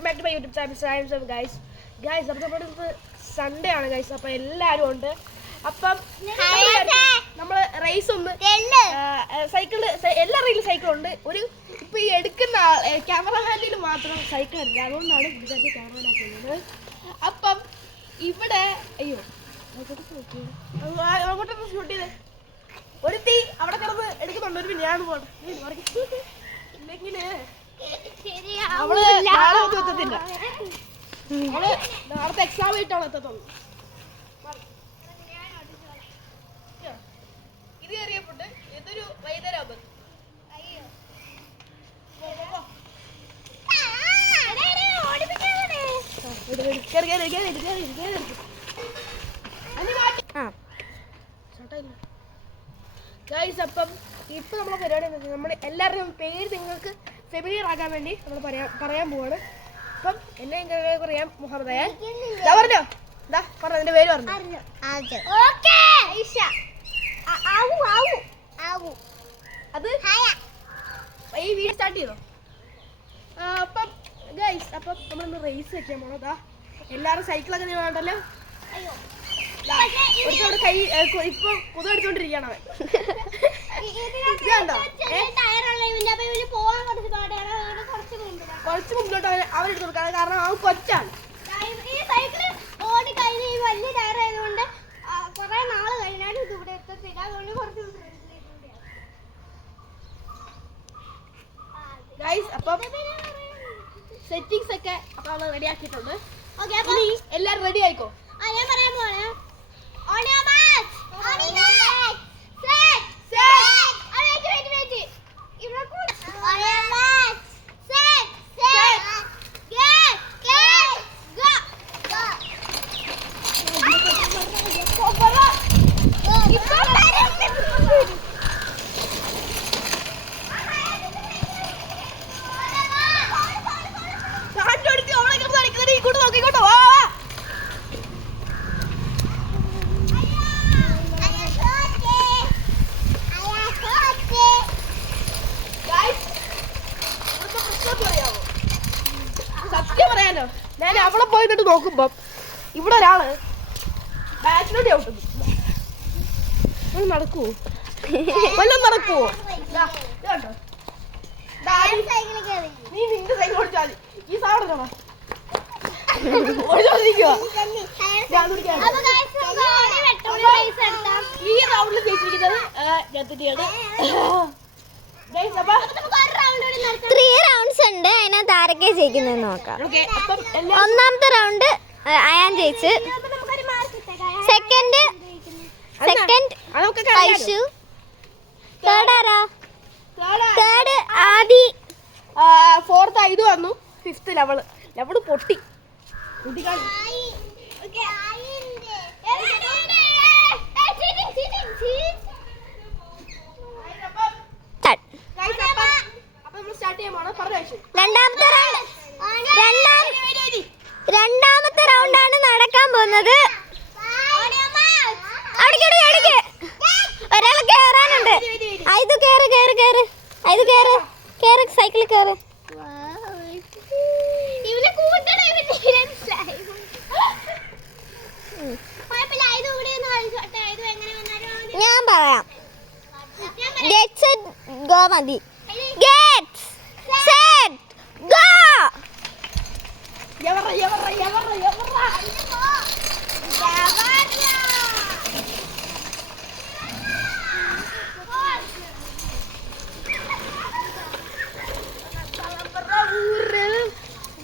back to my YouTube channel, guys. Guys, നമ്മുടെ Sunday ആണ് guys. അപ്പോൾ എല്ലാവരും ഉണ്ട്. അപ്പം നമ്മൾ റേസ് ഒന്ന് സൈക്കിള് എല്ലാ റീലും സൈക്കിളുണ്ട്. ഒരു ഇപ്പോൾ ഈ എടുക്കുന്ന ക്യാമറമാനിൽ മാത്രം സൈക്കിൾ ഇല്ല, അതുകൊണ്ടാണ് ഇവിടുത്തെ ക്യാമറ ആക്കുന്നത്. അപ്പം ഇവിടെ അയ്യോ അങ്ങോട്ടൊന്ന് ഷൂട്ട് ചെയ്ത് ഒരു തീ അവിടെ കിടന്ന് എടുക്കുന്നുണ്ട്. ഒരു ഞാൻ പോകണം ഇല്ലെങ്കിൽ അവള് നാളെ ഒന്നും എത്തത്തില്ല. അവള് നാളത്തെ എക്സാം ആയിട്ടാണ് എത്തത്തുള്ളൂ. ഇത് അറിയപ്പെട്ട് ഇതൊരു വൈദ്യരാപത്ത്. അപ്പം ഇപ്പൊ നമ്മളെ പരിപാടി നമ്മൾ എല്ലാവരുടെയും പേര് നിങ്ങൾക്ക് ഫെമിലിയർ ആക്കാൻ വേണ്ടി നമ്മൾ പറയാൻ പോവാണ്. അപ്പം എന്നെ പറയാം മുഹമ്മദ് പറഞ്ഞോ പറഞ്ഞോ എന്റെ പേര് പറഞ്ഞു. അത് ഈ വീഡിയോ സ്റ്റാർട്ട് ചെയ്തോ. അപ്പം ഗൈസ് അപ്പം നമ്മളൊന്ന് റേസ് വെക്കാൻ പോണതാ. എല്ലാവരും സൈക്കിളൊക്കെ നീ വേണ്ടല്ലോ. ഒരുത്തവിടെ കൈ ഇപ്പൊ കൊതു അടിച്ചോണ്ടിരിക്കുകയാണ് അവൻ. ഇതുണ്ടോ കുറച്ച് മുമ്പോട്ട് അവരെടുത്ത് കൊടുക്കാണ്, കാരണം അവൻ കൊച്ചാണ്. അപ്പം സെറ്റിങ്സ് ഒക്കെ അപ്പൊ റെഡി ആക്കിയിട്ടുണ്ട്. എല്ലാരും റെഡി ആയിക്കോ. സത്യം പറയാലോ, ഞാൻ അവളെ പോയിട്ട് നോക്കുമ്പോ ഇവിടെ ഒരാള് ബാറ്റിലോട്ട് ചവിട്ടുന്നു. നടക്കുവോ വല്ലതും നടക്കുവോ? നീ നിന്റെ സൈക്കിൾ ഓടിച്ചാൽ ഈ സാധനം ഈ റൗണ്ടിൽ ജയിച്ചിരിക്കുന്നത് ഞാൻ തന്നെയാണ്. 3 റൗണ്ട്സ് ഉണ്ട്, അതിനകത്ത് ആരൊക്കെ ജയിക്കുന്നതെന്ന് നോക്കാം. ഒന്നാമത്തെ റൗണ്ട് അയാൻ ജയിച്ച്, സെക്കൻഡ് ഐഷു, തേർഡ് ആദി, ഫോർത്ത് ഇത് വന്നു, ഫിഫ്ത്ത് ലവള് പൊട്ടി. രണ്ടാമത്തെ റൗണ്ടാണ് നടക്കാൻ പോകുന്നത്. ഒരാൾ കേറാനുണ്ട്. ഇത് കേറ് സൈക്കിളിൽ കേറ്. ഞാൻ പറയാം. Get set go മതി. Get set go.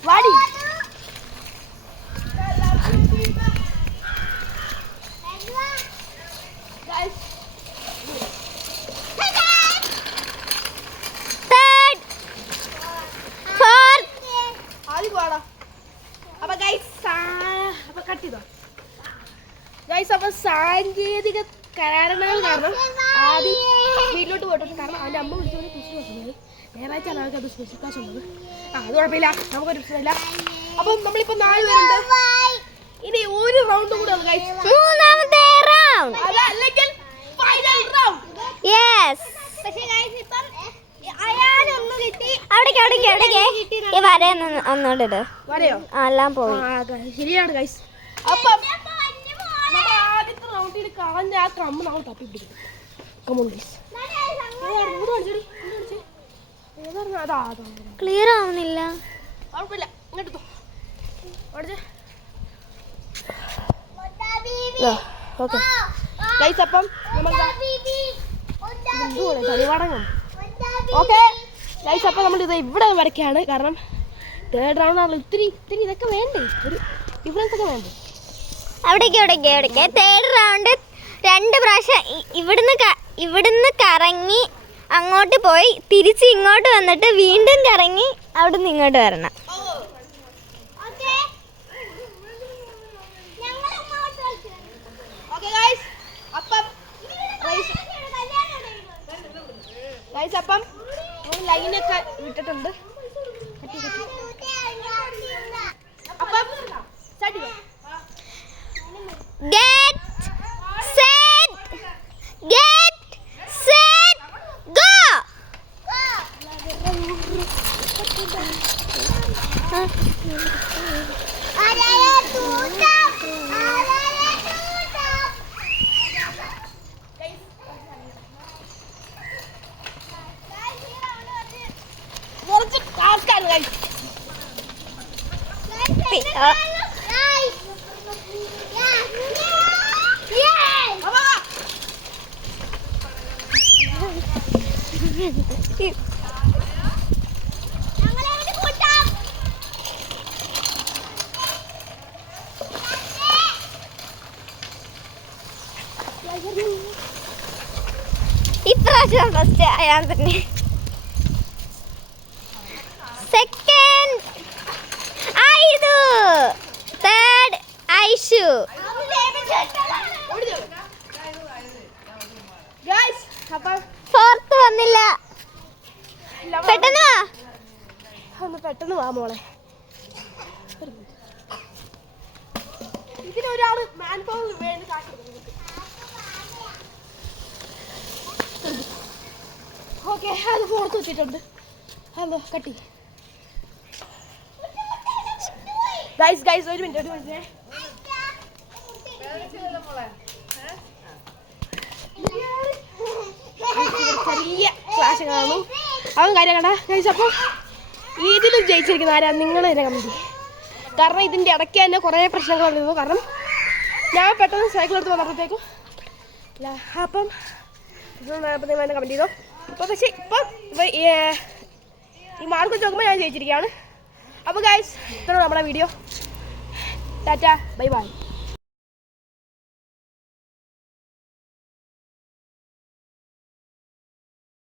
വാടി സാങ്കേതിക കാരണങ്ങൾ കാരണം ആദ്യം വീട്ടിലോട്ട് പോയിട്ടുണ്ട്. കാരണം അവൻ്റെ അമ്മ വിളിച്ചോണ്ട് ക്രിസ്മസ് ഞായറാഴ്ച ആൾക്ക് അത് സ്പെഷ്യൽ ക്ലാസ് ഉള്ളത്. അത് കുഴപ്പമില്ല, നമുക്കൊരു പ്രശ്നമില്ല. അപ്പം നമ്മളിപ്പോ 4 പേരുണ്ട്. ഇനി ഒരു റൗണ്ട് കൂടെ മൂന്നാമത്തെ റൗണ്ട് അതല്ലെങ്കിൽ ഫൈനൽ റൗണ്ട്. യെസ്. പക്ഷേ ഗയ്സ് ഇപ്പം അയാളൊന്നും അവിടേക്ക് അവിടേക്ക് അവിടേക്ക് ഈ വരയൊന്ന് ഒന്നുകൂടെ ഇട്. വരെയോ? ആ എല്ലാം പോയി. ശരിയാണ് ഗൈസ്. അപ്പം നമ്മൾ ആദ്യത്തെ റൗണ്ടിൽ കളഞ്ഞ ആ കമ്മ് നമ്മൾ തപ്പി പിടിക്കും. Come on guys. അതാ ക്ലിയർ ആവുന്നില്ല. കുഴപ്പമില്ല, ഇങ്ങോട്ട് ഓക്കെ ഗൈസ്. അപ്പം നമ്മൾ കളിവാടങ്ങും. ഓക്കെ ഗൈസ്, അപ്പം നമ്മൾ ഇത് ഇവിടെ വരയ്ക്കാണ്. കാരണം തേർഡ് റൗണ്ട് ആണല്ലോ. ഇത്തിരി ഇതൊക്കെ വേണ്ടേ, ഒരു ഡിഫറൻസ് ഒക്കെ വേണ്ടേ. അവിടേക്ക് അവിടേക്ക് അവിടേക്ക് തേർഡ് റൗണ്ട് 2 പ്രാവശ്യം ഇവിടുന്ന് കറങ്ങി അങ്ങോട്ട് പോയി തിരിച്ച് ഇങ്ങോട്ട് വന്നിട്ട് വീണ്ടും കറങ്ങി അവിടുന്ന് ഇങ്ങോട്ട് വരണം. അപ്പം ലൈനൊക്കെ വിട്ടിട്ടുണ്ട്. അപ്പം Get set go. കുറച്ച് ടാസ്ക്കാണ് ഗൈസ്. ഇപ്രാവശ്യം ഫസ്റ്റ് അയാൾ തന്നെ. Second Aithu, third Aishu. Guys അപ്പം ഫോർത്ത് വന്നില്ല. പെട്ടെന്ന് വാ. ഒന്ന് പെട്ടെന്ന് വാ മോളെ. ഇതിനൊരാള് മാൻ പവർ വേണ്ടി കാണിക്കുന്നു. ഓക്കെ, അത് പുറത്ത് വെച്ചിട്ടുണ്ട്. ഹലോ കട്ടി ഗൈസ് ഒരു മിനിറ്റ്. ചെറിയ ക്ലാസ് കാണും. അതും കാര്യം കണ്ട ഗൈസ്. അപ്പം ഇതിലും ജയിച്ചിരിക്കുന്ന ആരാ? നിങ്ങൾ തന്നെ കമന്റ്. കാരണം ഇതിൻ്റെ ഇടയ്ക്ക് തന്നെ കുറേ പ്രശ്നങ്ങൾ വന്നിരുന്നു. കാരണം ഞാൻ പെട്ടെന്ന് സൈക്കിൾ എടുത്ത് വന്നപ്പോഴത്തേക്കും അപ്പം നിങ്ങൾ തന്നെ കമന്റ് ചെയ്തോ. അപ്പോൾ പക്ഷേ ഇപ്പം ഈ മാർക്ക് വെച്ച് നോക്കുമ്പോൾ ഞാൻ ജയിച്ചിരിക്കുകയാണ്. അപ്പോൾ ഗൈസ്, ഇത്രയാണ് നമ്മുടെ വീഡിയോ. Tata, bye bye.